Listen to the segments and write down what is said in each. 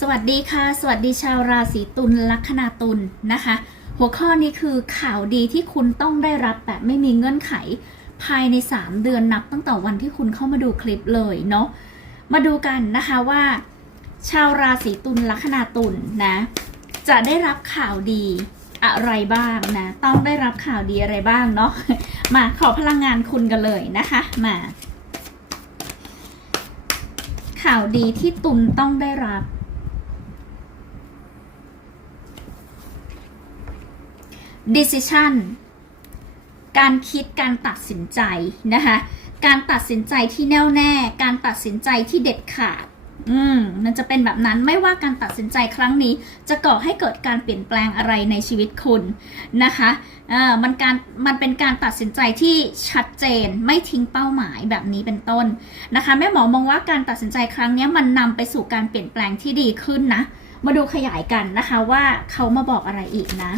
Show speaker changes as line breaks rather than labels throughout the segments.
สวัสดีค่ะ สวัสดีชาวราศีตุลลัคนาตุลนะคะ หัวข้อนี้คือข่าวดีที่คุณต้องได้รับแบบไม่มีเงื่อนไข ภายใน 3 เดือนนับตั้งแต่วันที่คุณเข้ามาดูคลิปเลยเนาะมาดูกันนะคะว่า ชาวราศีตุลลัคนาตุลนะ จะได้รับข่าวดีอะไรบ้างนะ ต้องได้รับข่าวดีอะไรบ้างเนาะมาขอพลังงานคุณกันเลยนะคะมา ข่าวดีที่ตุลต้องได้รับ decision การคิดการตัดสินใจนะคะการตัดสินใจที่แน่วแน่ การตัดสินใจที่เด็ดขาด อืม มันจะเป็นแบบนั้นไม่ว่าการตัดสินใจครั้งนี้ จะก่อให้เกิดการเปลี่ยนแปลงอะไรในชีวิตคุณนะคะเอ่อมันการมันเป็นการตัดสินใจที่ชัดเจนไม่ทิ้งเป้าหมายแบบนี้เป็นต้นนะคะแม่หมอมองว่าการตัดสินใจครั้งนี้มันนำไปสู่การเปลี่ยนแปลงที่ดีขึ้นนะ มาดูขยายกันนะคะว่าเขามาบอกอะไรอีกนะ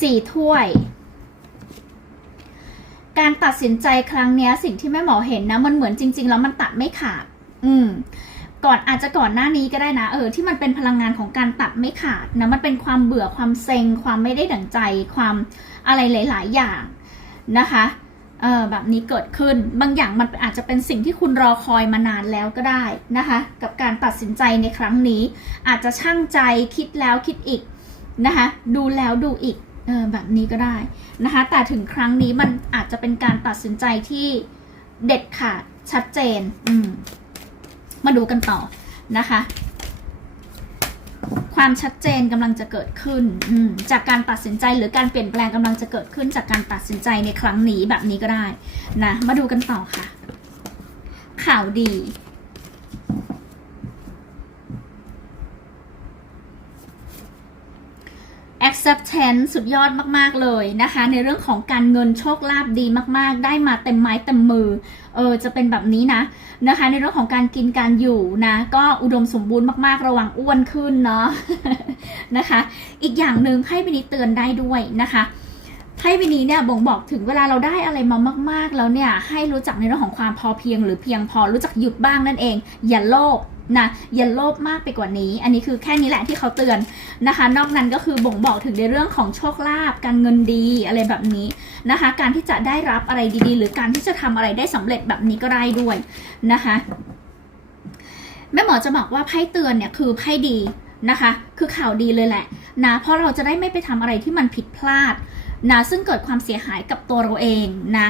สี่ถ้วย การตัดสินใจครั้งนี้สิ่งที่แม่หมอเห็นนะมันเหมือนจริง ๆ แล้วมันตัดไม่ขาด อืมก่อนอาจจะก่อนหน้านี้ก็ได้นะเออที่มันเป็นพลังงานของการตัดไม่ขาดนะมันเป็นความเบื่อความเซ็ง ความไม่ได้ดั่งใจความอะไรหลาย ๆ อย่างนะคะเออแบบนี้เกิดขึ้นบางอย่างมันอาจจะเป็นสิ่งที่คุณรอคอยมานานแล้วก็ได้นะคะ กับการตัดสินใจในครั้งนี้ อาจจะช่างใจคิดแล้วคิดอีกนะคะ ดูแล้วดูอีก เออแบบนี้ก็ได้นะคะ แต่ถึงครั้งนี้มันอาจจะเป็นการตัดสินใจที่เด็ดขาดชัดเจน อืม มาดูกันต่อนะคะ ความชัดเจนกำลังจะเกิดขึ้น อืม จากการตัดสินใจหรือการเปลี่ยนแปลงกำลังจะเกิดขึ้น จากการตัดสินใจในครั้งนี้แบบนี้ก็ได้นะ มาดูกันต่อค่ะ ข่าวดี acceptance สุดยอดมากๆเลยนะคะ ในเรื่องของการเงินโชคลาภดีมากๆ ได้มาเต็มไม้เต็มมือเออจะเป็นแบบนี้นะนะคะ ในเรื่องของการกินการอยู่นะ ก็อุดมสมบูรณ์มากๆ ระวังอ้วนขึ้นเนาะนะคะ อีกอย่างหนึ่งให้วินิเตือนได้ด้วยนะคะให้วินีเนี่ยบ่งบอกถึงเวลาเราได้อะไรมามาก ๆ แล้วเนี่ยให้รู้จักในเรื่องของความพอเพียง หรือเพียงพอรู้จักหยุดบ้างนั่นเอง อย่าโลภ นะอย่าโลภมากไปกว่านี้ อันนี้คือแค่นี้แหละที่เขาเตือนนะคะ นอกนั้นก็คือบ่งบอกถึงในเรื่องของโชคลาภการเงินดีอะไรแบบนี้นะคะ การที่จะได้รับอะไรดีๆ หรือการที่จะทำอะไรได้สำเร็จแบบนี้ก็ได้ด้วยนะคะแม่หมอจะบอกว่าไพ่เตือนเนี่ยคือไพ่ดีนะคะ คือข่าวดีเลยแหละนะเพราะเราจะได้ไม่ไปทำอะไรที่มันผิดพลาดนะซึ่งเกิดความเสียหายกับตัวเราเองนะ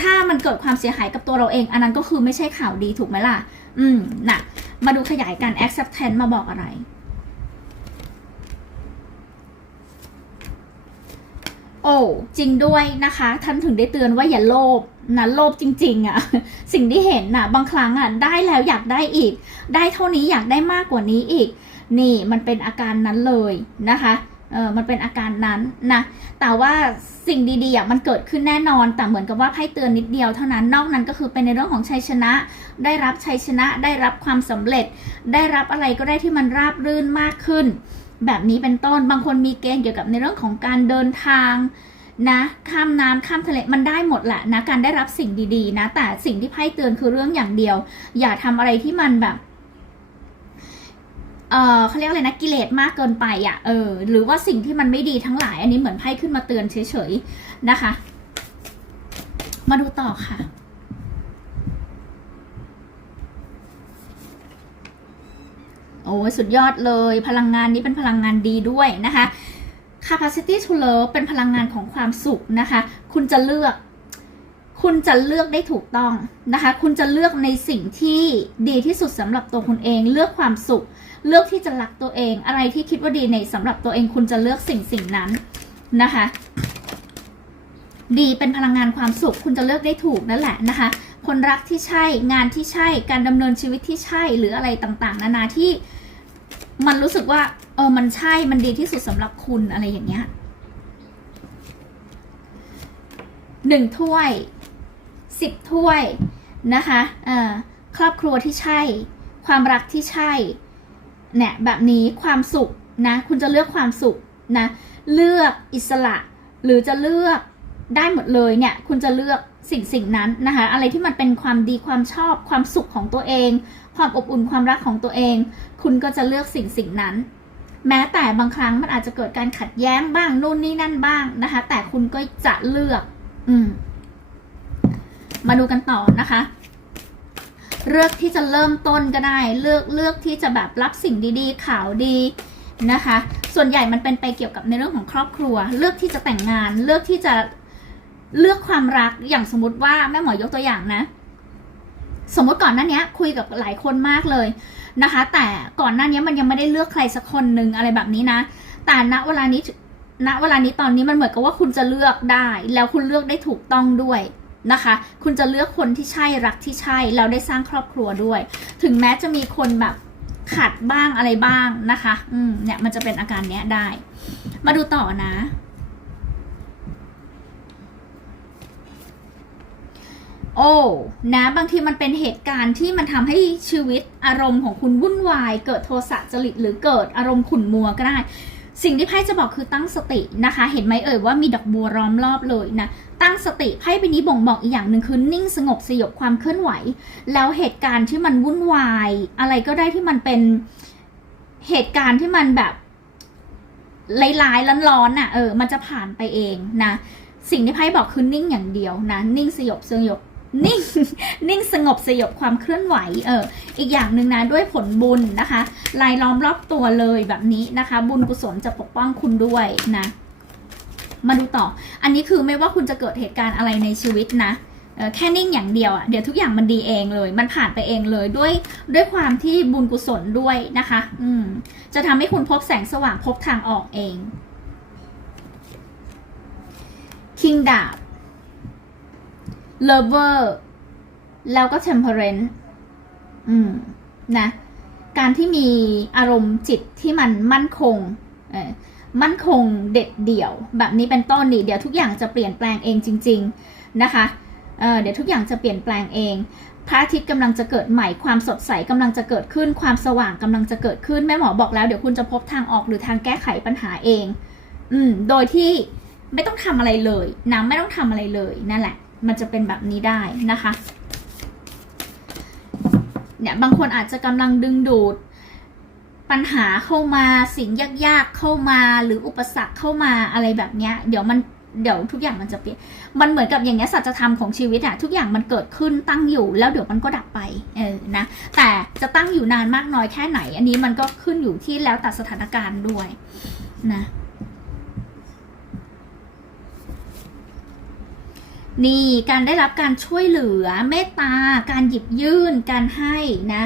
ถ้ามันเกิดความเสียหายกับตัวเราเอง อันนั้นก็คือไม่ใช่ข่าวดีถูกไหมล่ะ อืมนะมาดูขยายการ acceptance มาบอกอะไร โอ้จริงด้วยนะคะ ท่านถึงได้เตือนว่าอย่าโลภนะโลภจริง ๆอะ่ะ สิ่งที่เห็นน่ะ บางครั้งอะ่ะ ได้แล้วอยากได้อีก ได้เท่านี้อยากได้มากกว่านี้อีก นี่มันเป็นอาการนั้นเลยนะคะ เออมันเป็นอาการนั้นนะ แต่ว่าสิ่งดีๆอะมันเกิดขึ้นแน่นอน แต่เหมือนกับว่าไพ่เตือนนิดเดียวเท่านั้น นอกนั้นก็คือเป็นในเรื่องของชัยชนะ ได้รับชัยชนะ ได้รับความสำเร็จ ได้รับอะไรก็ได้ที่มันราบรื่นมากขึ้น แบบนี้เป็นต้น บางคนมีเกณฑ์เกี่ยวกับในเรื่องของการเดินทางนะข้ามน้ำข้ามทะเลมันได้หมดแหละนะการได้รับสิ่งดีๆ นะ แต่สิ่งที่ไพ่เตือนคือเรื่องอย่างเดียว อย่าทำอะไรที่มันแบบ เออเขาเรียกอะไรนะกิเลสมากเกินไปอะ่ะเออหรือว่าสิ่งที่มันไม่ดีทั้งหลาย อันนี้เหมือนไพ่ขึ้นมาเตือนเฉยๆนะคะ มาดูต่อค่ะโอ้สุดยอดเลยพลังงานนี้เป็นพลังงานดีด้วยนะคะ capacity to love เป็นพลังงานของความสุขนะคะ คุณจะเลือก คุณจะเลือกได้ถูกต้องนะคะ คุณจะเลือกในสิ่งที่ดีที่สุดสำหรับตัวคุณเอง เลือกความสุข เลือกที่จะรักตัวเอง อะไรที่คิดว่าดีในสำหรับตัวเองคุณจะเลือกสิ่งสิ่งนั้นนะคะ ดีเป็นพลังงานความสุข คุณจะเลือกได้ถูกนั่นแหละนะคะ คนรักที่ใช่งานที่ใช่การดำเนินชีวิตที่ใช่หรืออะไรต่างๆ นานาที่มันรู้สึกว่าเออมันใช่มันดีที่สุดสำหรับคุณอะไรอย่างเงี้ยหนึ่งถ้วยสิบถ้วยนะคะเออครอบครัวที่ใช่ ความรักที่ใช่ เนี่ยแบบนี้ความสุขนะคุณจะเลือกความสุขนะเลือกอิสระ หรือจะเลือกได้หมดเลยเนี่ยคุณจะเลือกสิ่งสิ่งนั้นนะคะอะไรที่มันเป็นความดีความชอบความสุขของตัวเอง ความอบอุ่นความรักของตัวเอง คุณก็จะเลือกสิ่งสิ่งนั้น แม้แต่บางครั้งมันอาจจะเกิดการขัดแย้งบ้างนู่นนี่นั่นบ้างนะคะแต่คุณก็จะเลือก อืมมาดูกันต่อนะคะ เลือกที่จะเริ่มต้นก็ได้ เลือกเลือกที่จะแบบรับสิ่งดีๆ ข่าวดีนะคะ ส่วนใหญ่มันเป็นไปเกี่ยวกับในเรื่องของครอบครัว เลือกที่จะแต่งงาน เลือกที่จะเลือกความรักอย่างสมมติว่าแม่หมอยกตัวอย่างนะ สมมติก่อนหน้านี้คุยกับหลายคนมากเลยนะคะ แต่ก่อนหน้านี้มันยังไม่ได้เลือกใครสักคนหนึ่งอะไรแบบนี้นะ แต่ณเวลานี้ณเวลานี้ตอนนี้มันเหมือนกับว่าคุณจะเลือกได้ แล้วคุณเลือกได้ถูกต้องด้วย นะคะ คุณจะเลือกคนที่ใช่รักที่ใช่แล้วได้สร้างครอบครัวด้วย ถึงแม้จะมีคนแบบขัดบ้างอะไรบ้างนะคะ อืมเนี่ยมันจะเป็นอาการเนี้ยได้ มาดูต่อนะ โอ้นะบางทีมันเป็นเหตุการณ์ที่มันทำให้ชีวิตอารมณ์ของคุณวุ่นวาย เกิดโทสะจริตหรือเกิดอารมณ์ขุ่นมัวก็ได้ สิ่งที่ไพ่จะบอกคือตั้งสตินะคะ เห็นไหมเอ่ยว่ามีดอกบัวล้อมรอบเลยนะ ตั้งสติไพ่ใบนี้บ่งบอกอีกอย่างหนึ่งคือนิ่งสงบสยบความเคลื่อนไหว แล้วเหตุการณ์ที่มันวุ่นวาย อะไรก็ได้ที่มันเป็นเหตุการณ์ที่มันแบบร้ายๆร้อนๆน่ะเออมันจะผ่านไปเองนะ สิ่งที่ไพ่บอกคือนิ่งอย่างเดียวนะนิ่งสยบสยบ นิ่งนิ่งสงบสยบความเคลื่อนไหวเอออีกอย่างหนึ่งนะด้วยผลบุญนะคะลายล้อมรอบตัวเลยแบบนี้นะคะ บุญกุศลจะปกป้องคุณด้วยนะมาดูต่อ อันนี้คือไม่ว่าคุณจะเกิดเหตุการณ์อะไรในชีวิตนะเออแค่นิ่งอย่างเดียวอะ่ะเดี๋ยวทุกอย่างมันดีเองเลย มันผ่านไปเองเลยด้วยด้วยความที่บุญกุศลด้วยนะคะ อืมจะทำให้คุณพบแสงสว่างพบทางออกเองคิงดาบ lover แล้วก็ temperance อืม นะ การที่มีอารมณ์จิตที่มันมั่นคง เออมั่นคงเด็ดเดี่ยว แบบนี้เป็นต้นนี่เดี๋ยวทุกอย่างจะเปลี่ยนแปลงเองจริง ๆ นะคะเเดี๋ยวทุกอย่างจะเปลี่ยนแปลงเองพระอาทิตย์กำลังจะเกิดใหม่ความสดใสกำลังจะเกิดขึ้น ความสว่างกำลังจะเกิดขึ้นแม่หมอบอกแล้วเดี๋ยวคุณจะพบทางออกหรือทางแก้ไขปัญหาเอง อืม โดยที่ไม่ต้องทำอะไรเลยนะไม่ต้องทำอะไรเลยนั่นแหละ มันจะเป็นแบบนี้ได้นะคะ เนี่ยบางคนอาจจะกำลังดึงดูดปัญหาเข้ามาสิ่งยากๆเข้ามาหรืออุปสรรคเข้ามาอะไรแบบเนี้ย เดี๋ยวมันเดี๋ยวทุกอย่างมันจะเปลี่ยน มันเหมือนกับอย่างเงี้ยสัจธรรมของชีวิตอะทุกอย่างมันเกิดขึ้นตั้งอยู่ แล้วเดี๋ยวมันก็ดับไปเออนะแต่จะตั้งอยู่นานมากน้อยแค่ไหน อันนี้มันก็ขึ้นอยู่ที่แล้วแต่สถานการณ์ด้วยนะ นี่การได้รับการช่วยเหลือเมตตา การหยิบยื่น การให้นะ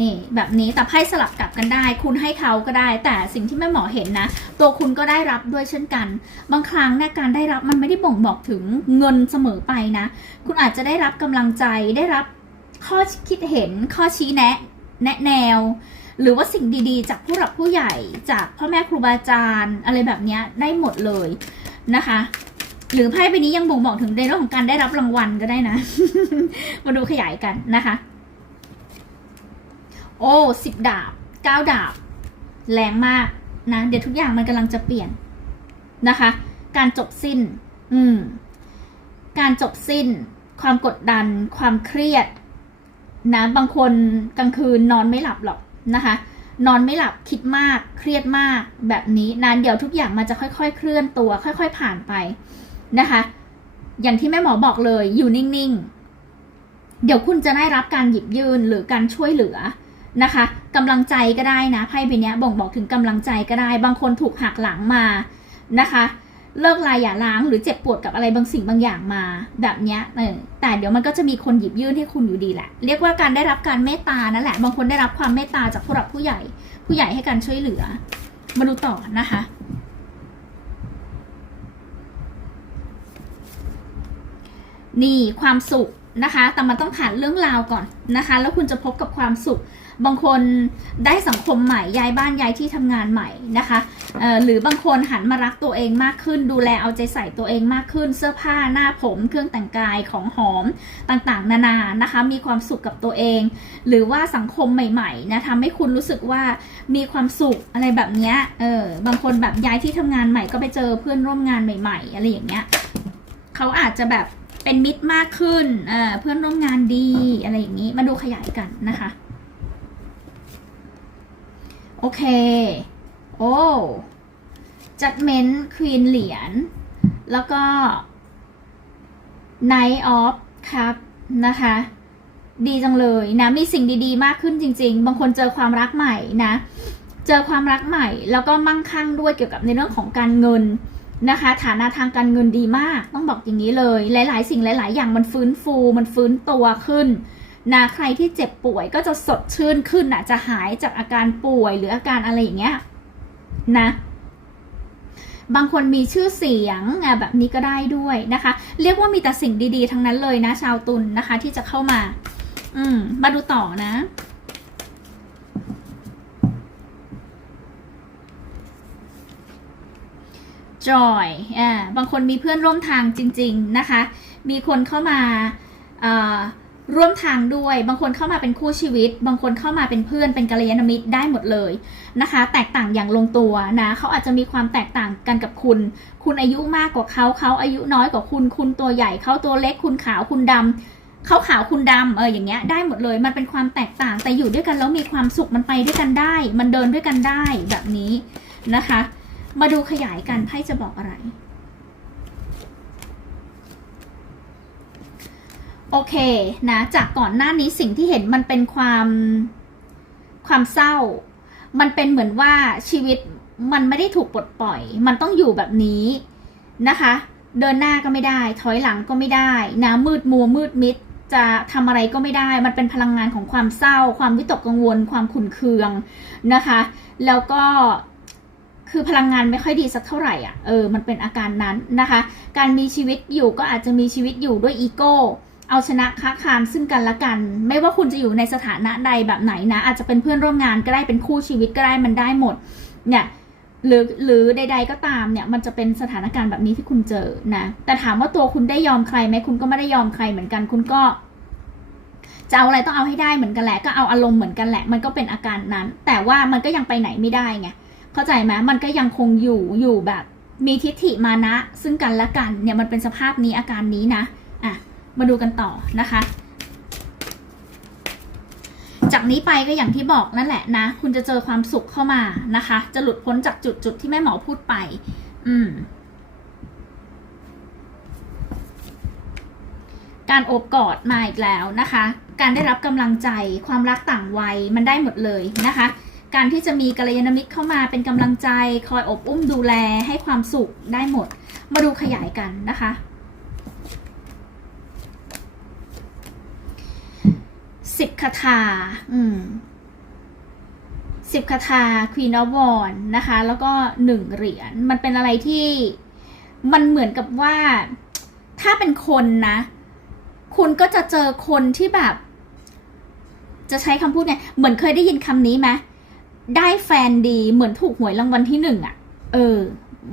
นี่แบบนี้แต่ไพ่สลับกลับกันได้ คุณให้เขาก็ได้ แต่สิ่งที่แม่หมอเห็นนะ ตัวคุณก็ได้รับด้วยเช่นกัน บางครั้งเนี่ยการได้รับมันไม่ได้บ่งบอกถึงเงินเสมอไปนะ คุณอาจจะได้รับกำลังใจได้รับข้อคิดเห็นข้อชี้แนะ แนะแนว หรือว่าสิ่งดีๆ จากผู้หลักผู้ใหญ่จากพ่อแม่ครูบาอาจารย์ อะไรแบบนี้ได้หมดเลยนะคะ หรือไพ่ใบนี้ยังบ่งบอกถึงในเรื่องของการได้รับรางวัลก็ได้นะ มาดูขยายกันนะคะ โอ้สิบดาบเก้าดาบ แรงมากนะ เดี๋ยวทุกอย่างมันกำลังจะเปลี่ยนนะคะ การจบสิ้น อืม การจบสิ้น ความกดดัน ความเครียดนะบางคนกลางคืนนอนไม่หลับหรอกนะคะ นอนไม่หลับคิดมาก เครียดมากแบบนี้นานเดี๋ยวทุกอย่างมันจะค่อย ๆ เคลื่อนตัว ค่อย ๆ ผ่านไป นะคะ อย่างที่แม่หมอบอกเลยอยู่นิ่งๆ เดี๋ยวคุณจะได้รับการหยิบยื่นหรือการช่วยเหลือนะคะกำลังใจก็ได้นะไพ่ใบนี้บ่งบอกถึงกำลังใจก็ได้ บางคนถูกหักหลังมานะคะเลิกลายอย่าล้างหรือเจ็บปวดกับอะไรบางสิ่งบางอย่างมา แบบเนี้ยเออแต่เดี๋ยวมันก็จะมีคนหยิบยื่นให้คุณอยู่ดีแหละ เรียกว่าการได้รับการเมตตานั่นแหละ บางคนได้รับความเมตตาจากผู้หลักผู้ใหญ่ ผู้ใหญ่ให้การช่วยเหลือ มาดูต่อนะคะ นี่ความสุขนะคะ แต่มันต้องผ่านเรื่องราวก่อนนะคะ แล้วคุณจะพบกับความสุข บางคนได้สังคมใหม่ ย้ายบ้านย้ายที่ทำงานใหม่นะคะหรือบางคนหันมารักตัวเองมากขึ้น ดูแลเอาใจใส่ตัวเองมากขึ้น เสื้อผ้าหน้าผมเครื่องแต่งกายของหอมต่างๆ นานานะคะ มีความสุขกับตัวเอง หรือว่าสังคมใหม่ๆนะทำให้คุณรู้สึกว่ามีความสุขอะไรแบบนี้เออบางคนแบบย้ายที่ทำงานใหม่ก็ไปเจอเพื่อนร่วมงานใหม่ ๆ อะไรอย่างเงี้ยเขาอาจจะแบบ เป็นมิตรมากขึ้นเอเพื่อนร่วมงานดีอะไรอย่างนี้ มาดูขยายกันนะคะ โอเค โอ้ Judgment Queen เหรียญ แล้วก็ Knight of Cup นะคะ ดีจังเลยนะ มีสิ่งดีๆ มากขึ้นจริง ๆ บางคนเจอความรักใหม่นะ เจอความรักใหม่ แล้วก็มั่งคั่งด้วยเกี่ยวกับในเรื่องของการเงิน นะคะ ฐานะทางการเงินดีมาก ต้องบอกอย่างนี้เลย หลาย ๆ สิ่งหลาย ๆ อย่างมันฟื้นฟูมันฟื้นตัวขึ้นนะใครที่เจ็บป่วยก็จะสดชื่นขึ้นนะจะหายจากอาการป่วยหรืออาการอะไรอย่างเงี้ยนะบางคนมีชื่อเสียงแบบนี้ก็ได้ด้วยนะคะ เรียกว่ามีแต่สิ่งดีๆ ทั้งนั้นเลยนะ ชาวตุลนนะคะ ที่จะเข้ามา อืมมาดูต่อนะ จอยอ่าบางคนมีเพื่อนร่วมทางจริง ๆนะคะ มีคนเข้ามาร่วมทางด้วย บางคนเข้ามาเป็นคู่ชีวิต บางคนเข้ามาเป็นเพื่อน เป็นกัลยาณมิตรได้หมดเลยนะคะ แตกต่างอย่างลงตัวนะ เขาอาจจะมีความแตกต่างกันกับคุณ คุณอายุมากกว่าเขา เขาอายุน้อยกว่าคุณ คุณตัวใหญ่ เขาตัวเล็ก คุณขาว คุณดำเขาขาวคุณดำเอออย่างเงี้ยได้หมดเลย มันเป็นความแตกต่าง แต่อยู่ด้วยกันแล้วมีความสุข มันไปด้วยกันได้ มันเดินด้วยกันได้แบบนี้นะคะ มาดูขยายกันไพ่จะบอกอะไร โอเคนะ จากก่อนหน้านี้สิ่งที่เห็นมันเป็นความความเศร้า มันเป็นเหมือนว่าชีวิตมันไม่ได้ถูกปลดปล่อย มันต้องอยู่แบบนี้นะคะ เดินหน้าก็ไม่ได้ ถอยหลังก็ไม่ได้นะมืดมัวมืดมิดจะทำอะไรก็ไม่ได้ มันเป็นพลังงานของความเศร้า ความวิตกกังวล ความขุ่นเคืองนะคะ แล้วก็ คือพลังงานไม่ค่อยดีสักเท่าไหร่อะเออมันเป็นอาการนั้นนะคะ การมีชีวิตอยู่ก็อาจจะมีชีวิตอยู่ด้วยอีโก้เอาชนะค้าคานซึ่งกันและกัน ไม่ว่าคุณจะอยู่ในสถานะใดแบบไหนนะ อาจจะเป็นเพื่อนร่วมงานก็ได้เป็นคู่ชีวิตก็ได้มันได้หมดเนี่ยหรือหรือใด ๆก็ตามเนี่ยมันจะเป็นสถานการณ์แบบนี้ที่คุณเจอนะแต่ถามว่าตัวคุณได้ยอมใครไหมคุณก็ไม่ได้ยอมใครเหมือนกัน คุณก็จะเอาอะไรต้องเอาให้ได้เหมือนกันแหละก็เอาอารมณ์เหมือนกันแหละ มันก็เป็นอาการนั้น แต่ว่ามันก็ยังไปไหนไม่ได้ไง เข้าใจไหมมันก็ยังคงอยู่อยู่แบบมีทิฏฐิมานะ ซึ่งกันและกันเนี่ยมันเป็นสภาพนี้อาการนี้นะอะมาดูกันต่อนะคะ จากนี้ไปก็อย่างที่บอกนั่นแหละนะ คุณจะเจอความสุขเข้ามานะคะ จะหลุดพ้นจากจุดจุดที่แม่หมอพูดไป อืม การโอบกอดมาอีกแล้วนะคะ การได้รับกำลังใจความรักต่างวัยมันได้หมดเลยนะคะ การที่จะมีกัลยาณมิตรเข้ามาเป็นกำลังใจ คอยอบอุ้มดูแลให้ความสุขได้หมด มาดูขยายกันนะคะสิบคาถาอืมสิบคาถา Queen of Wands นะคะ แล้วก็หนึ่งเหรียญมันเป็นอะไรที่มันเหมือนกับว่าถ้าเป็นคนนะ คุณก็จะเจอคนที่แบบ จะใช้คำพูดไงเหมือนเคยได้ยินคำนี้ไหม ได้แฟนดีเหมือนถูกหวยรางวัลที่หนึ่งอะ่ะเออ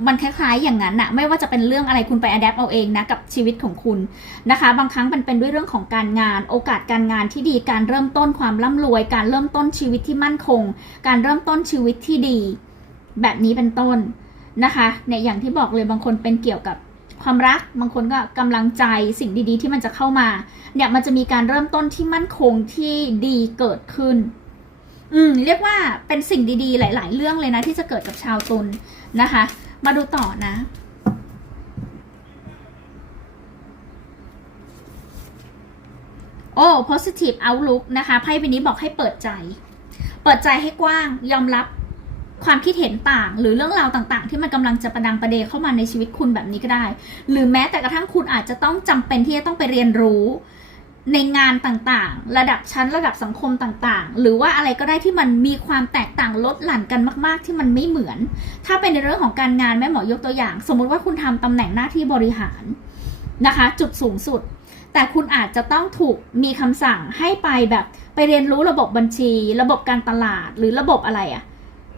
มันคล้ายๆอย่างนั้นอะไม่ว่าจะเป็นเรื่องอะไรคุณไปอัดแอปเอาเองนะกับชีวิตของคุณนะคะ บางครั้งมันเป็นด้วยเรื่องของการงาน โอกาสการงานที่ดีการเริ่มต้นความร่ำรวย การเริ่มต้นชีวิตที่มั่นคง การเริ่มต้นชีวิตที่ดี แบบนี้เป็นต้นนะคะเนี่ยอย่างที่บอกเลยบางคนเป็นเกี่ยวกับความรักบางคนก็กำลังใจสิ่งดีๆ ที่มันจะเข้ามาเนี่ยมันจะมีการเริ่มต้นที่มั่นคงที่ดีเกิดขึ้น อืมเรียกว่าเป็นสิ่งดีๆ หลาย ๆ เรื่องเลยนะที่จะเกิดกับชาวตุลนะคะ มาดูต่อนะ โอ้ positive outlook นะคะไพ่ใบนี้บอกให้เปิดใจ เปิดใจให้กว้างยอมรับความคิดเห็นต่าง หรือเรื่องราวต่างๆ ที่มันกำลังจะประดังประเดเข้ามาในชีวิตคุณแบบนี้ก็ได้ หรือแม้แต่กระทั่งคุณอาจจะต้องจำเป็นที่จะต้องไปเรียนรู้ ในงานต่างๆ ระดับชั้นระดับสังคมต่างๆ หรือว่าอะไรก็ได้ที่มันมีความแตกต่างลดหลั่นกันมาก ๆ ที่มันไม่เหมือน ถ้าเป็นในเรื่องของการงานแม่หมอยกตัวอย่าง สมมุติว่าคุณทำตำแหน่งหน้าที่บริหารนะคะ จุดสูงสุด แต่คุณอาจจะต้องถูกมีคำสั่งให้ไปแบบไปเรียนรู้ระบบบัญชี ระบบการตลาดหรือระบบอะไรอะ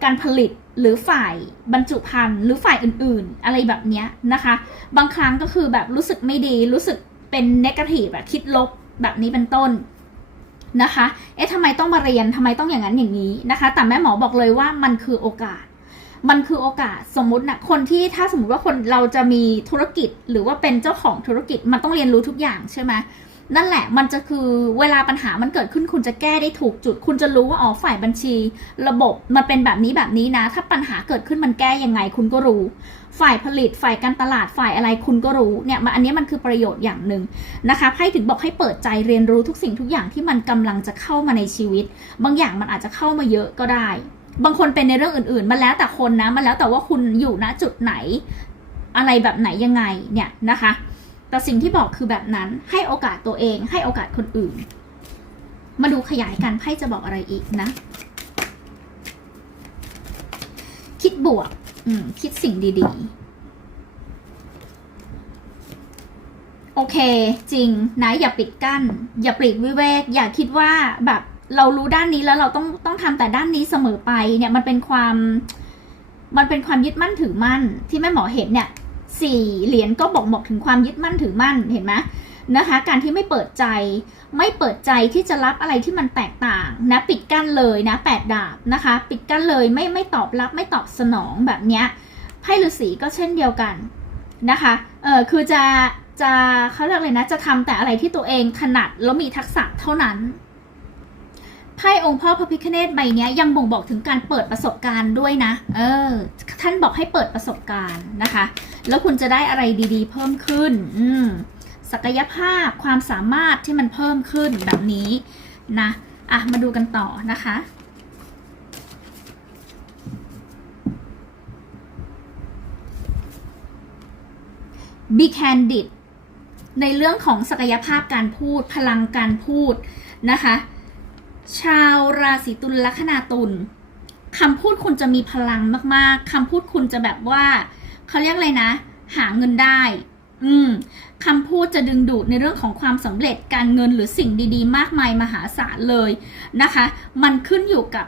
การผลิตหรือฝ่ายบรรจุภัณฑ์หรือฝ่ายอื่นๆ อะไรแบบนี้นะคะ บางครั้งก็คือแบบรู้สึกไม่ดีรู้สึกเป็นเนกาทีฟแบบคิดลบ แบบนี้เป็นต้นนะคะ เอ๊ะทำไมต้องมาเรียนทำไมต้องอย่างนั้นอย่างนี้นะคะ แต่แม่หมอบอกเลยว่ามันคือโอกาส มันคือโอกาสสมมตินะคนที่ถ้าสมมติว่าคนเราจะมีธุรกิจหรือว่าเป็นเจ้าของธุรกิจมันต้องเรียนรู้ทุกอย่างใช่ไหมนั่นแหละมันจะคือเวลาปัญหามันเกิดขึ้นคุณจะแก้ได้ถูกจุด คุณจะรู้ว่าอ๋อฝ่ายบัญชี ระบบมันเป็นแบบนี้แบบนี้นะ ถ้าปัญหาเกิดขึ้นมันแก้ยังไงคุณก็รู้ ฝ่ายผลิตฝ่ายการตลาดฝ่ายอะไรคุณก็รู้เนี่ยมันอันนี้มันคือประโยชน์อย่างหนึ่งนะคะไพ่ถึงบอกให้เปิดใจเรียนรู้ทุกสิ่งทุกอย่างที่มันกำลังจะเข้ามาในชีวิต บางอย่างมันอาจจะเข้ามาเยอะก็ได้ บางคนเป็นในเรื่องอื่นๆ มันแล้วแต่คนนะมันแล้วแต่ว่าคุณอยู่ณจุดไหน อะไรแบบไหนยังไงเนี่ยนะคะ แต่สิ่งที่บอกคือแบบนั้นให้โอกาสตัวเอง ให้โอกาสคนอื่น มาดูขยายกันไพ่จะบอกอะไรอีกนะ คิดบวก อืม คิดสิ่งดีๆ โอเค จริง นะ อย่าปิดกั้น อย่าปลีกวิเวก อย่าคิดว่าแบบเรารู้ด้านนี้แล้วเราต้องต้องทำแต่ด้านนี้เสมอไป เนี่ยมันเป็นความ มันเป็นความยึดมั่นถือมั่น ที่แม่หมอเห็นเนี่ยสี่เหรียญก็บอกบอกถึงความยึดมั่นถือมั่นเห็นไหม นะคะ การที่ไม่เปิดใจ ไม่เปิดใจที่จะรับอะไรที่มันแตกต่างนะ ปิดกั้นเลยนะแปดดาบนะคะ ปิดกั้นเลยไม่ไม่ตอบรับไม่ตอบสนองแบบเนี้ยไพ่ฤาษีก็เช่นเดียวกันนะคะ เออคือจะจะเขาเรียกเลยนะ จะทำแต่อะไรที่ตัวเองถนัดแล้วมีทักษะเท่านั้นไพ่องค์พ่อพระพิฆเนศใบนี้ยยังบ่งบอกถึงการเปิดประสบการณ์ด้วยนะ เออ ท่านบอกให้เปิดประสบการณ์นะคะ แล้วคุณจะได้อะไรดีๆ เพิ่มขึ้น อืม ศักยภาพความสามารถที่มันเพิ่มขึ้นแบบนี้นะอะมาดูกันต่อนะคะ be candid ในเรื่องของศักยภาพการพูดพลังการพูดนะคะ ชาวราศีตุลลัคนาตุลคำพูดคุณจะมีพลังมากๆคำพูดคุณจะแบบว่าเขาเรียกอะไรนะ หาเงินได้ อืมคำพูดจะดึงดูดในเรื่องของความสำเร็จการเงินหรือสิ่งดีๆ มากมายมหาศาลเลยนะคะ มันขึ้นอยู่กับ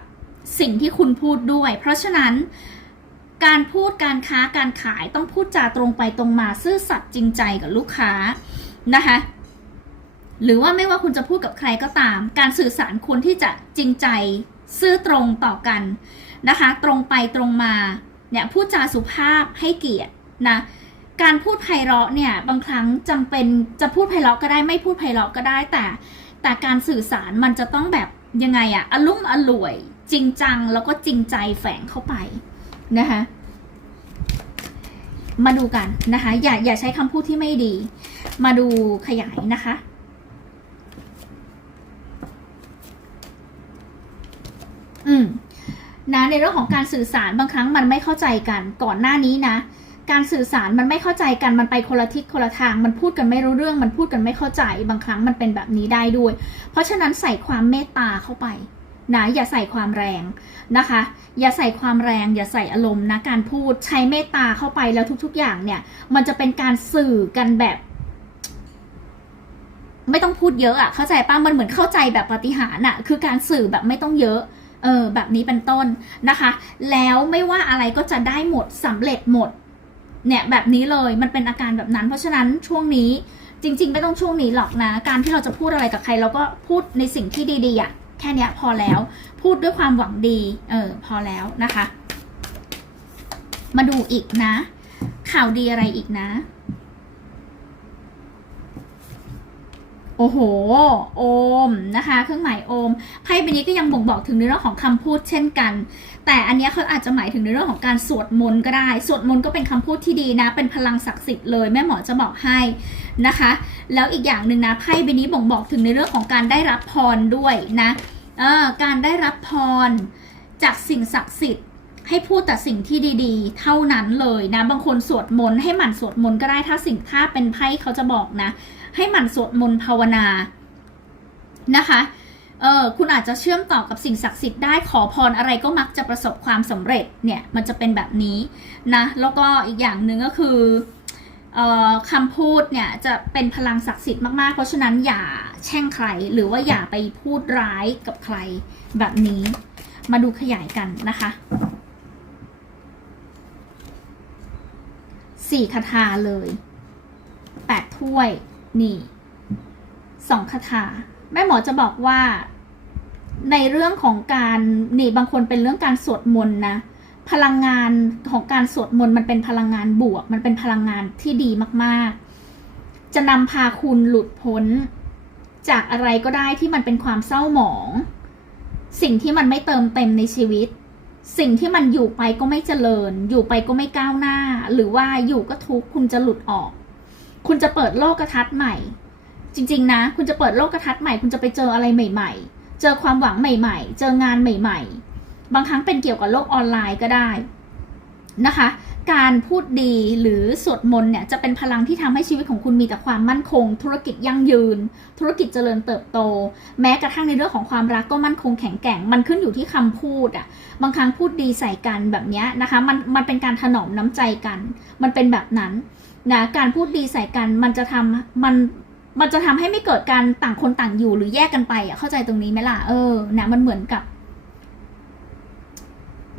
สิ่งที่คุณพูดด้วย เพราะฉะนั้นการพูดการค้าการขายต้องพูดจาตรงไปตรงมาซื่อสัตย์จริงใจกับลูกค้านะคะหรือว่าไม่ว่าคุณจะพูดกับใครก็ตาม การสื่อสารควรที่จะจริงใจซื่อตรงต่อกันนะคะ ตรงไปตรงมาเนี่ยพูดจาสุภาพให้เกียรตินะ การพูดไพเราะเนี่ยบางครั้งจำเป็นจะพูดไพเราะก็ได้ไม่พูดไพเราะก็ได้แต่ แต่การสื่อสารมันจะต้องแบบยังไงอะอลุ่มอล่วย จริงจังแล้วก็จริงใจแฝงเข้าไปนะคะมาดูกันนะคะ อย่าอย่าใช้คำพูดที่ไม่ดี มาดูขยายนะคะ อืมนะในเรื่องของการสื่อสารบางครั้งมันไม่เข้าใจกันก่อนหน้านี้นะ การสื่อสารมันไม่เข้าใจกันมันไปคนละทิศคนละทาง มันพูดกันไม่รู้เรื่อง มันพูดกันไม่เข้าใจ บางครั้งมันเป็นแบบนี้ได้ด้วย เพราะฉะนั้นใส่ความเมตตาเข้าไปนะอย่าใส่ความแรงนะคะ อย่าใส่ความแรง อย่าใส่อารมณ์นะการพูดใช้เมตตาเข้าไปแล้วทุก ๆ อย่างเนี่ย มันจะเป็นการสื่อกันแบบ ไม่ต้องพูดเยอะอะเข้าใจป้ะมันเหมือนเข้าใจแบบปฏิหารย์อะคือการสื่อแบบไม่ต้องเยอะเออแบบนี้เป็นต้นนะคะ แล้วไม่ว่าอะไรก็จะได้หมดสำเร็จหมด เนี่ยแบบนี้เลยมันเป็นอาการแบบนั้น เพราะฉะนั้นช่วงนี้จริง ๆ ไม่ต้องช่วงนี้หรอกนะ การที่เราจะพูดอะไรกับใคร เราก็พูดในสิ่งที่ดีๆอะแค่นี้พอแล้วพูดด้วยความหวังดีเออพอแล้วนะคะ มาดูอีกนะ ข่าวดีอะไรอีกนะ โอ้โห โอมนะคะ เครื่องหมายโอม ไพ่ใบนี้ก็ยังบ่งบอกถึงในเรื่องของคำพูดเช่นกัน แต่อันนี้เขาอาจจะหมายถึงในเรื่องของการสวดมนต์ก็ได้ สวดมนต์ก็เป็นคำพูดที่ดีนะ เป็นพลังศักดิ์สิทธิ์เลยแม่หมอจะบอกให้นะคะ แล้วอีกอย่างหนึ่งนะไพ่ใบนี้บ่งบอกถึงในเรื่องของการได้รับพรด้วยนะเออการได้รับพรจากสิ่งศักดิ์สิทธิ์ให้พูดแต่สิ่งที่ดีๆ เท่านั้นเลยนะ บางคนสวดมนต์ให้หมั่นสวดมนต์ก็ได้ถ้าสิ่งถ้าเป็นไพ่เขาจะบอกนะ ให้หมั่นสวดมนต์ภาวนานะคะเออคุณอาจจะเชื่อมต่อกับสิ่งศักดิ์สิทธิ์ได้ขอพรอะไรก็มักจะประสบความสำเร็จเนี่ยมันจะเป็นแบบนี้นะแล้วก็อีกอย่างหนึ่งก็คือออคำพูดเนี่ยจะเป็นพลังศักดิ์สิทธิ์มากๆ เพราะฉะนั้นอย่าแช่งใคร หรือว่าอย่าไปพูดร้ายกับใครแบบนี้ มาดูขยายกันนะคะสี่คาถาเลยแปดถ้วย นี่สองคาถา แม่หมอจะบอกว่า ในเรื่องของการนี่บางคนเป็นเรื่องการสวดมนต์นะพลังงานของการสวดมนต์มันเป็นพลังงานบวก มันเป็นพลังงานที่ดีมากๆ จะนำพาคุณหลุดพ้น จากอะไรก็ได้ที่มันเป็นความเศร้าหมอง สิ่งที่มันไม่เติมเต็มในชีวิต สิ่งที่มันอยู่ไปก็ไม่เจริญ อยู่ไปก็ไม่ก้าวหน้า หรือว่าอยู่ก็ทุกข์คุณจะหลุดออก คุณจะเปิดโลกกระทัศน์ใหม่ จริง ๆ นะ คุณจะเปิดโลกกระทัศน์ใหม่ คุณจะไปเจออะไรใหม่ ๆ เจอความหวังใหม่ ๆ เจองานใหม่ ๆ บางครั้งเป็นเกี่ยวกับโลกออนไลน์ก็ได้นะคะ การพูดดีหรือสวดมนต์เนี่ยจะเป็นพลังที่ทำให้ชีวิตของคุณมีแต่ความมั่นคง ธุรกิจยั่งยืน ธุรกิจเจริญเติบโต แม้กระทั่งในเรื่องของความรักก็มั่นคงแข็งแกร่ง มันขึ้นอยู่ที่คำพูดอะ่ะ บางครั้งพูดดีใส่กันแบบเนี้ยนะคะ มันมันเป็นการถนอมน้ำใจกัน มันเป็นแบบนั้น นะการพูดดีใส่กันมันจะทำมันมันจะทำให้ไม่เกิดการต่างคนต่างอยู่หรือแยกกันไปอะเข้าใจตรงนี้ไหมล่ะเออนะมันเหมือนกับ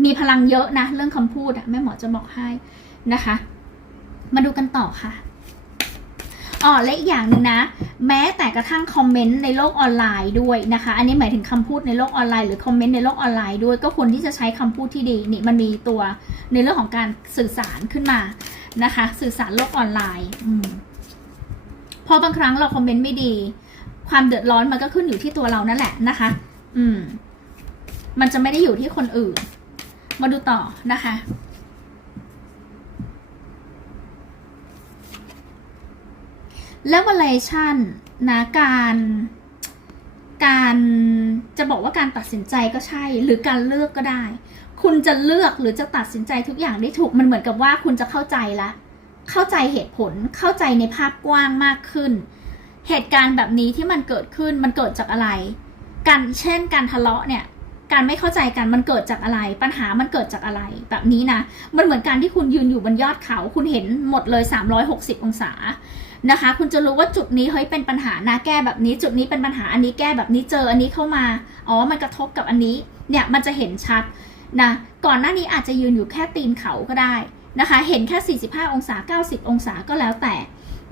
มีพลังเยอะนะ เรื่องคำพูดอะแม่หมอจะบอกให้นะคะ มาดูกันต่อค่ะอ๋อและอีกอย่างหนึ่งนะ แม้แต่กระทั่งคอมเมนต์ในโลกออนไลน์ด้วยนะคะ อันนี้หมายถึงคำพูดในโลกออนไลน์หรือคอมเมนต์ในโลกออนไลน์ด้วยก็ควรที่จะใช้คำพูดที่ดีนี่มันมีตัวในเรื่องของการสื่อสารขึ้นมา นะคะ สื่อสารโลกออนไลน์พอบางครั้งเราคอมเมนต์ไม่ดี ความเดือดร้อนมันก็ขึ้นอยู่ที่ตัวเรานั่นแหละนะคะ อืม มันจะไม่ได้อยู่ที่คนอื่น มาดูต่อนะคะแล้ว valuation นะการ การจะบอกว่าการตัดสินใจก็ใช่ หรือการเลือกก็ได้ คุณจะเลือกหรือจะตัดสินใจทุกอย่างได้ถูกมันเหมือนกับว่าคุณจะเข้าใจละเข้าใจเหตุผลเข้าใจในภาพกว้างมากขึ้น เหตุการณ์แบบนี้ที่มันเกิดขึ้นมันเกิดจากอะไร การเช่นการทะเลาะเนี่ยการไม่เข้าใจกันมันเกิดจากอะไร ปัญหามันเกิดจากอะไร แบบนี้นะ มันเหมือนการที่คุณยืนอยู่บนยอดเขา คุณเห็นหมดเลย 360 องศา นะคะ คุณจะรู้ว่าจุดนี้เฮ้ยเป็นปัญหานะแก้แบบนี้ จุดนี้เป็นปัญหาอันนี้แก้แบบนี้เจออันนี้เข้ามาอ๋อมันกระทบกับอันนี้เนี่ยมันจะเห็นชัดนะก่อนหน้านี้อาจจะยืนอยู่แค่ตีนเขาก็ได้นะคะ เห็นแค่ 45 องศา 90 องศาก็แล้วแต่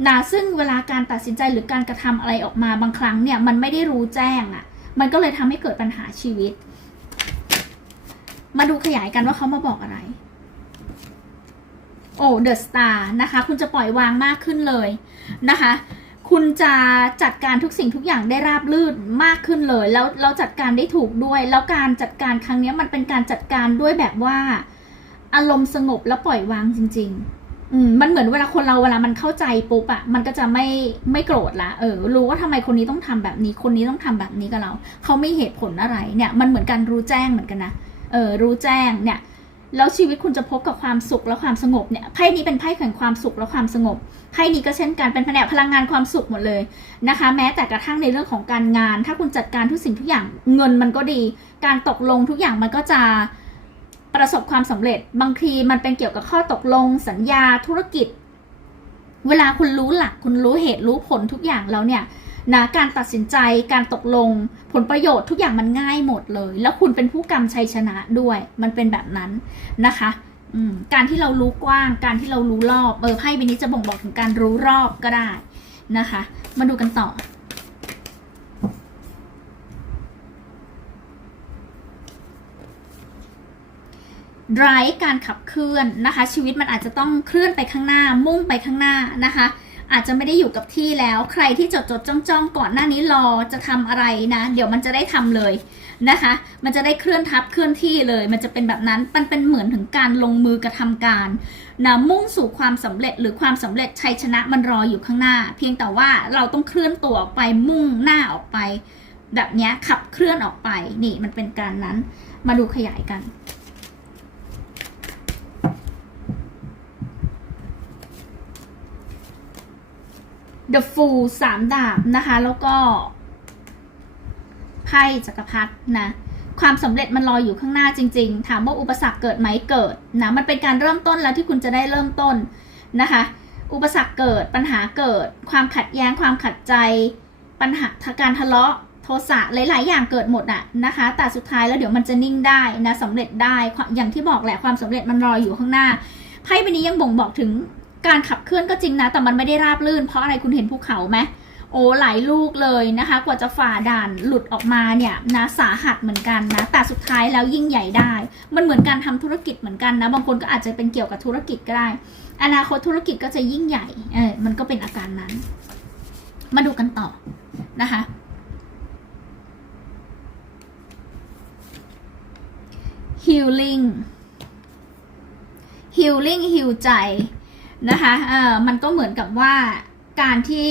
นะซึ่งเวลาการตัดสินใจหรือการกระทำอะไรออกมาบางครั้งเนี่ยมันไม่ได้รู้แจ้งอะ่ะ มันก็เลยทำให้เกิดปัญหาชีวิต มาดูขยายกันว่าเขามาบอกอะไร โอ้เดอะสตาร์นะคะ คุณจะปล่อยวางมากขึ้นเลยนะคะ คุณจะจัดการทุกสิ่งทุกอย่างได้ราบรื่นมากขึ้นเลย แล้วเราจัดการได้ถูกด้วย แล้วการจัดการครั้งนี้มันเป็นการจัดการด้วยแบบว่า อารมณ์สงบแล้วปล่อยวางจริง ๆ อืมมันเหมือนเวลาคนเราเวลามันเข้าใจปุ๊บอะมันก็จะไม่ไม่โกรธละเออ รู้ว่าทำไมคนนี้ต้องทำแบบนี้ คนนี้ต้องทำแบบนี้กับเรา เขาไม่เหตุผลอะไรเนี่ย มันเหมือนการรู้แจ้งเหมือนกันนะเออรู้แจ้งเนี่ย แล้วชีวิตคุณจะพบกับความสุขและความสงบเนี่ยไพ่นี้เป็นไพ่แห่งความสุขและความสงบไพ่นี้ก็เช่นกันเป็นแผนกพลังงานความสุขหมดเลยนะคะ แม้แต่กระทั่งในเรื่องของการงาน ถ้าคุณจัดการทุกสิ่งทุกอย่างเงินมันก็ดี การตกลงทุกอย่างมันก็จะประสบความสำเร็จ บางทีมันเป็นเกี่ยวกับข้อตกลง สัญญาธุรกิจ เวลาคุณรู้หลักคุณรู้เหตุรู้ผลทุกอย่างแล้วเนี่ย นะการตัดสินใจการตกลงผลประโยชน์ทุกอย่างมันง่ายหมดเลย แล้วคุณเป็นผู้กำชัยชนะด้วยมันเป็นแบบนั้นนะคะการที่เรารู้กว้าง การที่เรารู้รอบเออไพ่ใบนี้จะบ่งบอกถึงการรู้รอบก็ได้นะคะ มาดูกันต่อไร้การขับเคลื่อนนะคะ ชีวิตมันอาจจะต้องเคลื่อนไปข้างหน้ามุ่งไปข้างหน้านะคะ อาจจะไม่ได้อยู่กับที่แล้ว ใครที่จดจดจ้องจ้องก่อนหน้านี้รอจะทำอะไรนะ เดี๋ยวมันจะได้ทำเลยนะคะ มันจะได้เคลื่อนทับเคลื่อนที่เลย มันจะเป็นแบบนั้น มันเป็นเหมือนถึงการลงมือกระทำการนะมุ่งสู่ความสำเร็จหรือความสำเร็จชัยชนะมันรออยู่ข้างหน้า เพียงแต่ว่าเราต้องเคลื่อนตัวออกไปมุ่งหน้าออกไป แบบนี้ขับเคลื่อนออกไปนี่มันเป็นการนั้นมาดูขยายกัน The Fool สามดาบนะคะ แล้วก็ไพ่จักรพรรดินะความสำเร็จมันรออยู่ข้างหน้าจริง ๆ ถามว่าอุปสรรคเกิดไหมเกิดนะมันเป็นการเริ่มต้นแล้วที่คุณจะได้เริ่มต้นนะคะ อุปสรรคเกิดปัญหาเกิด ความขัดแย้งความขัดใจ ปัญหาการทะเลาะโทสะหลาย ๆ อย่างเกิดหมดอะนะคะ แต่สุดท้ายแล้วเดี๋ยวมันจะนิ่งได้นะสำเร็จได้อย่างที่บอกแหละความสำเร็จมันรออยู่ข้างหน้าไพ่ใบนี้ยังบ่งบอกถึง การขับเคลื่อนก็จริงนะ แต่มันไม่ได้ราบลื่น เพราะอะไรคุณเห็นภูเขาไหมโอ้หลายลูกเลยนะคะ กว่าจะฝ่าด่านหลุดออกมาเนี่ยนะสาหัสเหมือนกันนะ แต่สุดท้ายแล้วยิ่งใหญ่ได้ มันเหมือนการทำธุรกิจเหมือนกันนะ บางคนก็อาจจะเป็นเกี่ยวกับธุรกิจก็ได้ อนาคตธุรกิจก็จะยิ่งใหญ่ เออ มันก็เป็นอาการนั้น มาดูกันต่อนะคะ healing healing heal ใจ นะคะเออมันก็เหมือนกับว่าการที่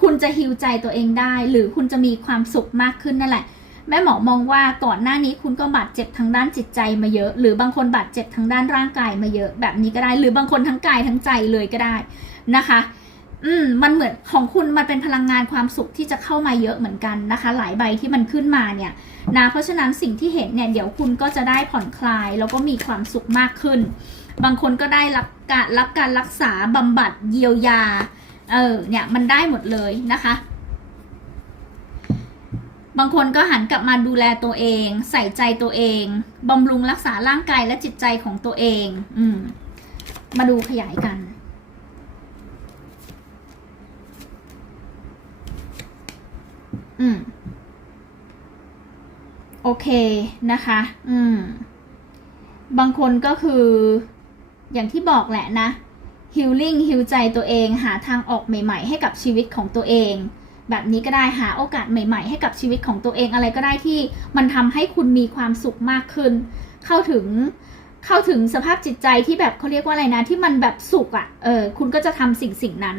คุณจะฮิวใจตัวเองได้ หรือคุณจะมีความสุขมากขึ้นนั่นแหละ แม่หมอมองว่าก่อนหน้านี้คุณก็บาดเจ็บทางด้านจิตใจมาเยอะ หรือบางคนบาดเจ็บทางด้านร่างกายมาเยอะ แบบนี้ก็ได้ หรือบางคนทั้งกายทั้งใจเลยก็ได้นะคะ อืมมันเหมือนของคุณมันเป็นพลังงานความสุขที่จะเข้ามาเยอะเหมือนกันนะคะ หลายใบที่มันขึ้นมาเนี่ยนะเพราะฉะนั้นสิ่งที่เห็นเนี่ยเดี๋ยวคุณก็จะได้ผ่อนคลายแล้วก็มีความสุขมากขึ้น บางคนก็ได้รับการรับการรักษาบำบัดเยียวยา เออ เนี่ยมันได้หมดเลยนะคะ บางคนก็หันกลับมาดูแลตัวเอง ใส่ใจตัวเองบำรุงรักษาร่างกายและจิตใจของตัวเอง อืม มาดูขยายกันอืม โอเคนะคะ อืม บางคนก็คือ อย่างที่บอกแหละนะ healing ฮิวใจตัวเอง หาทางออกใหม่ ๆ ให้กับชีวิตของตัวเอง แบบนี้ก็ได้หาโอกาสใหม่ ๆ ให้กับชีวิตของตัวเองอะไรก็ได้ที่มันทำให้คุณมีความสุขมากขึ้น เข้าถึงเข้าถึงสภาพจิตใจที่แบบเขาเรียกว่าอะไรนะที่มันแบบสุขอะ่ะเออคุณก็จะทำสิ่งสิ่งนั้น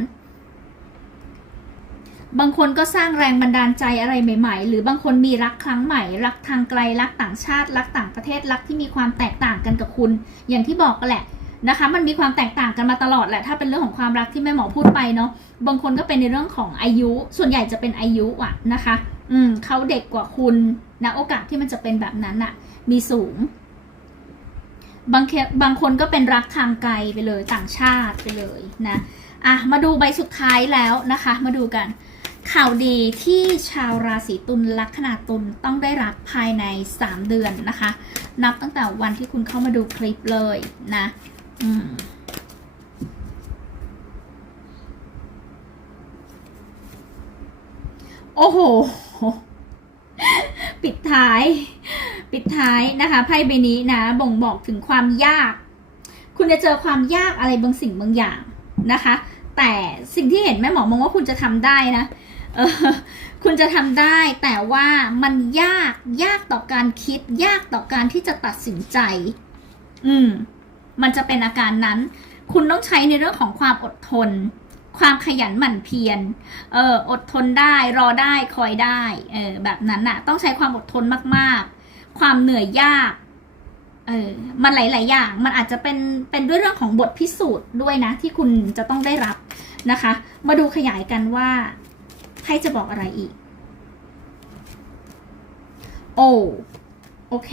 บางคนก็สร้างแรงบันดาลใจอะไรใหม่ ๆ หรือบางคนมีรักครั้งใหม่ รักทางไกลรักต่างชาติ รักต่างประเทศรักที่มีความแตกต่างกันกับคุณ อย่างที่บอกกันแหละ นะคะ มันมีความแตกต่างกันมาตลอดแหละ ถ้าเป็นเรื่องของความรักที่แม่หมอพูดไปเนาะ บางคนก็เป็นในเรื่องของอายุ ส่วนใหญ่จะเป็นอายุอะนะคะ อืมเขาเด็กกว่าคุณนะโอกาสที่มันจะเป็นแบบนั้นอะมีสูง บางเคบางคนก็เป็นรักทางไกลไปเลยต่างชาติไปเลยนะอะมาดูใบสุดท้ายแล้วนะคะ มาดูกัน ข่าวดีที่ชาวราศีตุลลัคนาตุลต้องได้รับภายใน 3 เดือนนะคะ นับตั้งแต่วันที่คุณเข้ามาดูคลิปเลยนะ โอ้โห ปิดท้าย ปิดท้ายนะคะไพ่ใบนี้นะ บ่งบอกถึงความยาก คุณจะเจอความยากอะไรบางสิ่งบางอย่างนะคะ แต่สิ่งที่เห็นแม่หมอมองว่าคุณจะทำได้นะเออคุณจะทำได้แต่ว่ามันยากยากต่อการคิด ยากต่อการที่จะตัดสินใจ อืม มันจะเป็นอาการนั้น คุณต้องใช้ในเรื่องของความอดทน ความขยันหมั่นเพียรเอออดทนได้รอได้คอยได้เออแบบนั้นน่ะต้องใช้ความอดทนมากๆ ความเหนื่อยยากเออมันหลาย ๆ อย่าง มันอาจจะเป็น เป็นด้วยเรื่องของบทพิสูจน์ด้วยนะ ที่คุณจะต้องได้รับนะคะ มาดูขยายกันว่าไพ่จะบอกอะไรอีก โอ้ โอเค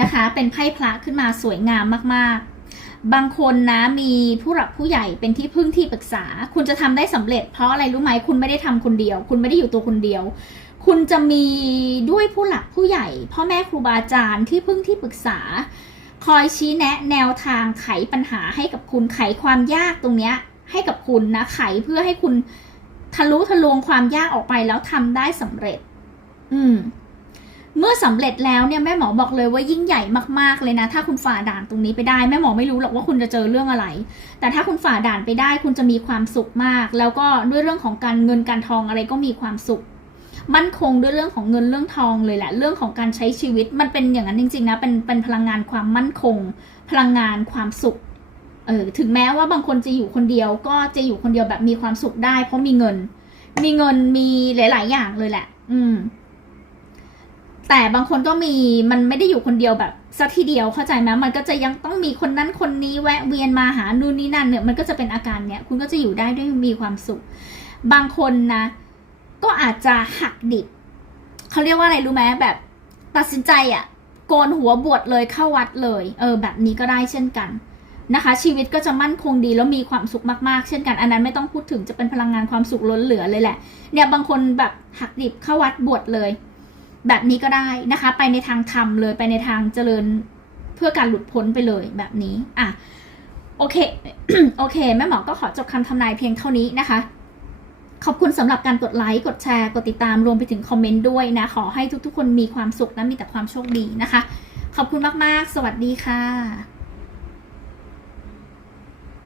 นะคะ เป็นไพ่พระขึ้นมาสวยงามมากๆ บางคนนะมีผู้หลักผู้ใหญ่เป็นที่พึ่งที่ปรึกษา คุณจะทำได้สำเร็จ เพราะอะไรรู้ไหมคุณไม่ได้ทำคนเดียว คุณไม่ได้อยู่ตัวคนเดียว คุณจะมีด้วยผู้หลักผู้ใหญ่ พ่อแม่ครูบาอาจารย์ที่พึ่งที่ปรึกษา คอยชี้แนะแนวทางไขปัญหาให้กับคุณไขความยากตรงเนี้ยให้กับคุณนะไขเพื่อให้คุณทะลุทะลวงความยากออกไปแล้วทำได้สำเร็จ อืม เมื่อสำเร็จแล้วเนี่ยแม่หมอบอกเลยว่ายิ่งใหญ่มากๆเลยนะ ถ้าคุณฝ่าด่านตรงนี้ไปได้ แม่หมอไม่รู้หรอกว่าคุณจะเจอเรื่องอะไร แต่ถ้าคุณฝ่าด่านไปได้ คุณจะมีความสุขมาก แล้วก็ด้วยเรื่องของการเงินการทองอะไรก็มีความสุข มั่นคงด้วยเรื่องของเงินเรื่องทองเลยแหละ เรื่องของการใช้ชีวิตมันเป็นอย่างนั้นจริงๆนะเป็นเป็นพลังงานความมั่นคง พลังงานความสุขเออถึงแม้ว่าบางคนจะอยู่คนเดียวก็จะอยู่คนเดียวแบบมีความสุขได้ เพราะมีเงิน มีเงินมีหลาย ๆ อย่างเลยแหละ อืม แต่บางคนก็มีมันไม่ได้อยู่คนเดียวแบบสักทีเดียวเข้าใจไหมมันก็จะยังต้องมีคนนั้นคนนี้แวะเวียนมาหานู่นนี่นั่นเนี่ยมันก็จะเป็นอาการเนี้ยคุณก็จะอยู่ได้ด้วยมีความสุข บางคนนะ ก็อาจจะหักดิบเขาเรียกว่าอะไรรู้ไหมแบบตัดสินใจอะ่ะโกนหัวบวชเลยเข้าวัดเลย เออ แบบนี้ก็ได้เช่นกันนะคะ ชีวิตก็จะมั่นคงดีแล้วมีความสุขมากๆ เช่นกัน อันนั้นไม่ต้องพูดถึงจะเป็นพลังงานความสุขล้นเหลือเลยแหละ เนี่ยบางคนแบบหักดิบเข้าวัดบวชเลย แบบนี้ก็ได้นะคะ ไปในทางธรรมเลยไปในทางเจริญเพื่อการหลุดพ้นไปเลยแบบนี้อะโอเคโอเคแม่หมอก็ขอจบคำทำนายเพียงเท่านี้นะคะ ขอบคุณสำหรับการกดไลค์กดแชร์กดติดตามรวมไปถึงคอมเมนต์ด้วยนะ ขอให้ทุกๆ คนมีความสุขและมีแต่ความโชคดีนะคะ ขอบคุณมากๆ สวัสดีค่ะ